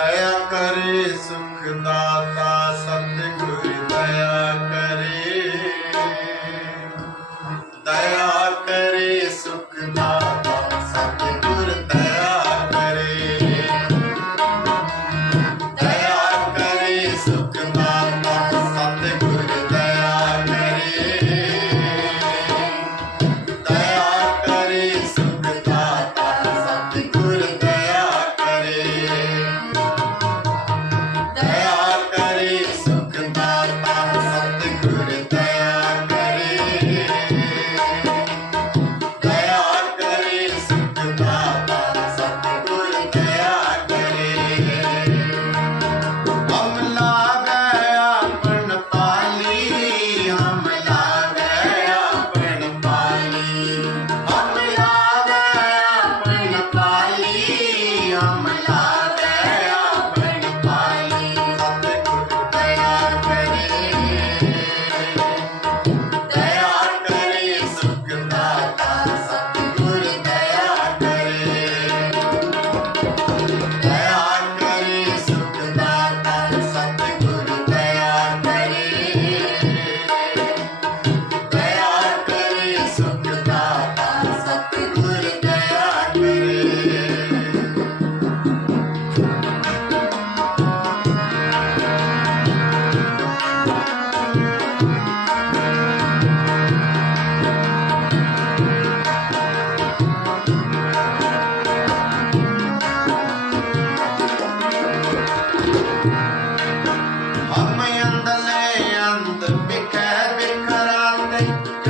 ਦਇਆ ਕਰੇ ਸੁਖ ਦਾਤਾ Bye.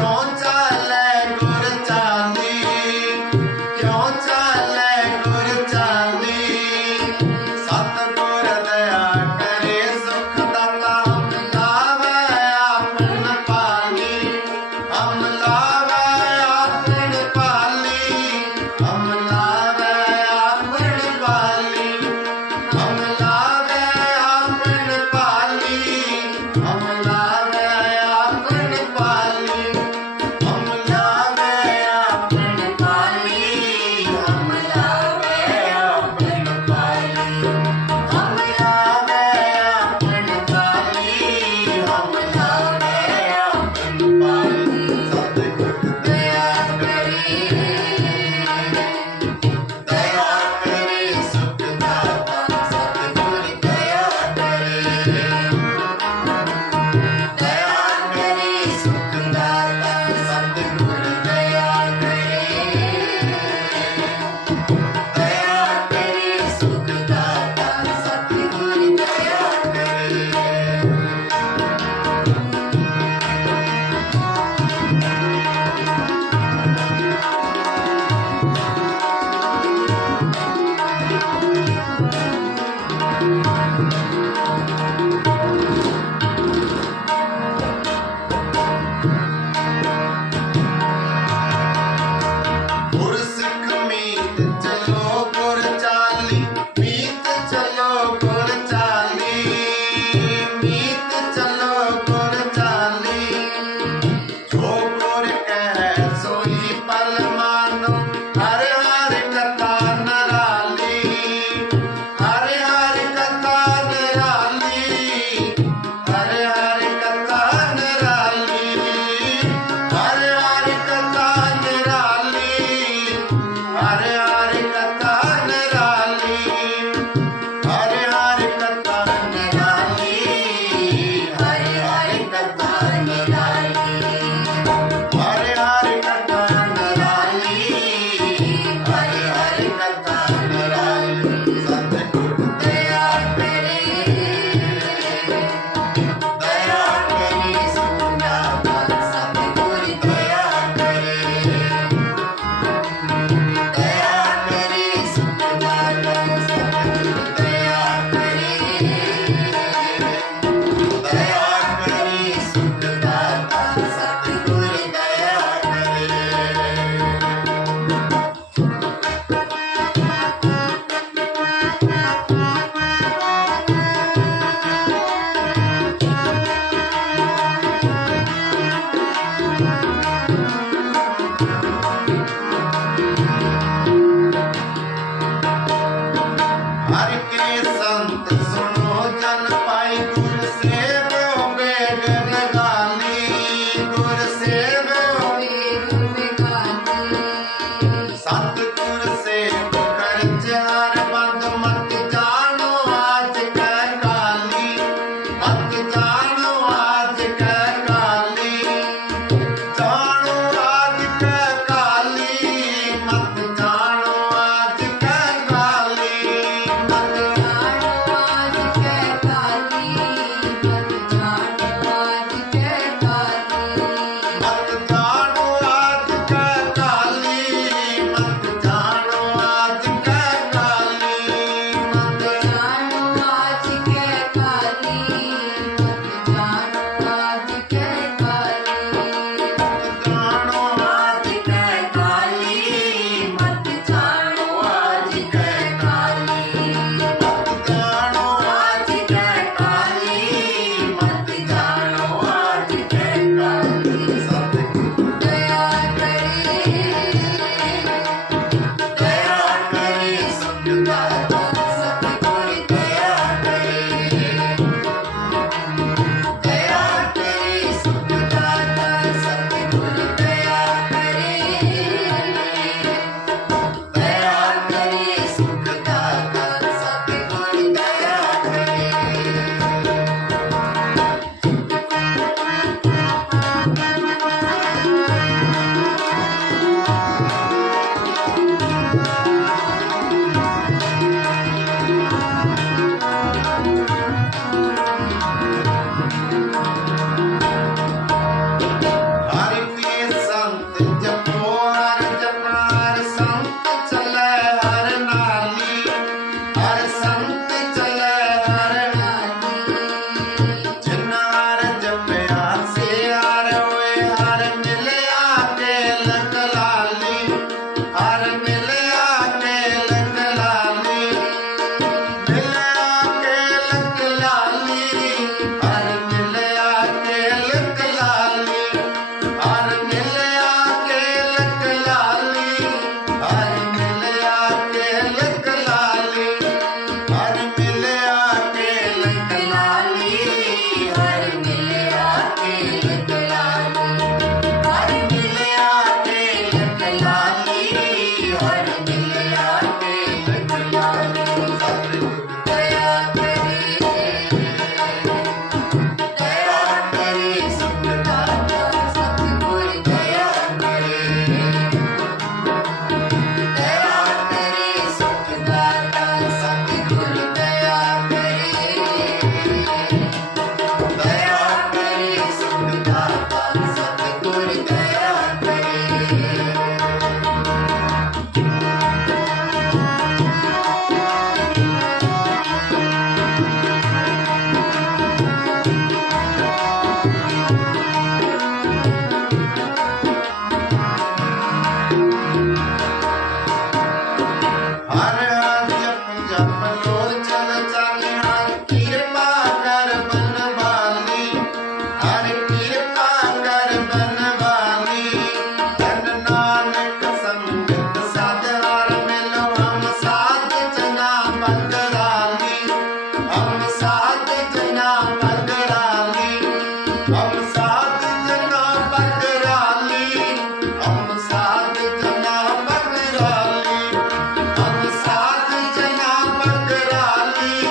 পাখি